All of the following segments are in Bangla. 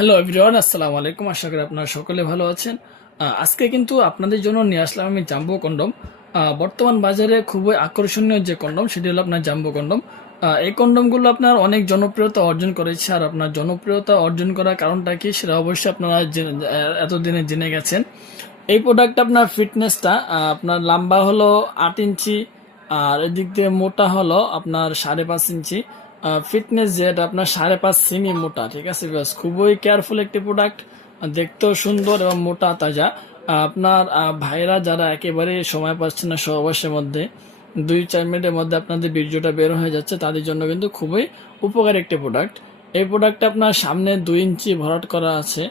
হ্যালো এভরিওয়ান, আসসালামু আলাইকুম। আশা করি আপনারা সকলে ভালো আছেন। আজকে কিন্তু আপনাদের জন্য নিয়ে আসলাম আমি জাম্বো কন্ডম। বর্তমান বাজারে খুবই আকর্ষণীয় যে কন্ডম, সেটি হলো আপনার জাম্বো কন্ডম। এই কন্ডমগুলো আপনার অনেক জনপ্রিয়তা অর্জন করেছে। আর আপনার জনপ্রিয়তা অর্জন করার কারণটা কি, সেটা অবশ্যই আপনারা এতদিনে জেনে গেছেন। এই প্রোডাক্ট আপনার ফিটনেসটা আপনার লম্বা হলো 8 ইঞ্চি, আর এদিক দিয়ে মোটা হলো আপনার 5.5 ইঞ্চি। ফিটনেস যেটা আপনার 5.5 সেমি মোটা, ঠিক আছে ব্যাস। খুবই কেয়ারফুল একটি প্রোডাক্ট, দেখতেও সুন্দর এবং মোটা তাজা। আপনার ভাইরা যারা একেবারে সময় পাচ্ছে না সহবাসের মধ্যে, 2-4 মিনিটের মধ্যে আপনাদের বীর্যটা বের হয়ে যাচ্ছে, তাদের জন্য কিন্তু খুবই উপকারী একটি প্রোডাক্ট। এই প্রোডাক্টটা আপনার সামনে 2 ইঞ্চি ভরাট করা আছে।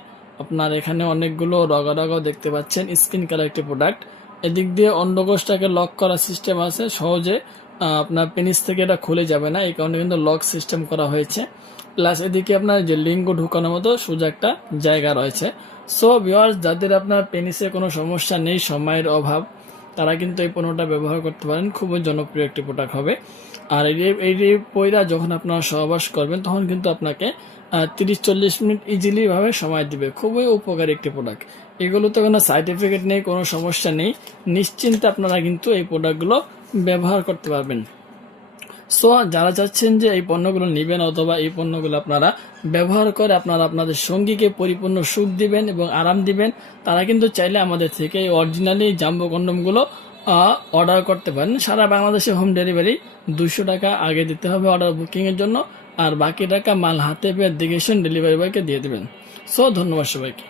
আপনার এখানে অনেকগুলো রগা রগাও দেখতে পাচ্ছেন। স্কিন কালার একটি প্রোডাক্ট। এদিক দিয়ে অন্ডকোষটাকে লক করার সিস্টেম আছে, সহজে আপনার পেনিস থেকে এটা খুলে যাবে না, এই কারণে কিন্তু লক সিস্টেম করা হয়েছে। প্লাস এদিকে আপনার যে লিঙ্গ ঢুকানোর মতো সোজা একটা জায়গা রয়েছে। সো ভিউয়ার্স, যাদের আপনার পেনিসে কোনো সমস্যা নেই, সময়ের অভাব, তারা কিন্তু এই পণ্যটা ব্যবহার করতে পারেন। খুবই জনপ্রিয় একটি প্রোডাক্ট হবে। আর এই পয়রা যখন আপনারা সহবাস করবেন, তখন কিন্তু আপনাকে 30-40 মিনিট ইজিলি ভাবে সময় দিবে। খুবই উপকারী একটি প্রোডাক্ট। এগুলোতে কোনো সাইড এফেক্ট নেই, কোনো সমস্যা নেই। নিশ্চিন্তে আপনারা কিন্তু এই প্রোডাক্টগুলো ব্যবহার করতে পারবেন। সো যারা চাচ্ছেন যে এই পণ্যগুলো নেবেন অথবা এই পণ্যগুলো আপনারা ব্যবহার করে আপনারা আপনাদের সঙ্গীকে পরিপূর্ণ সুখ দিবেন এবং আরাম দিবেন, তারা কিন্তু চাইলে আমাদের থেকে এই অরিজিনালি জাম্বো কন্ডমগুলো অর্ডার করতে পারেন। সারা বাংলাদেশে হোম ডেলিভারি। 200 টাকা আগে দিতে হবে অর্ডার বুকিংয়ের জন্য, আর বাকি টাকা মাল হাতে পেয়ে দেখে ডেলিভারি বয়কে দিয়ে দেবেন। সো ধন্যবাদ সবাইকে।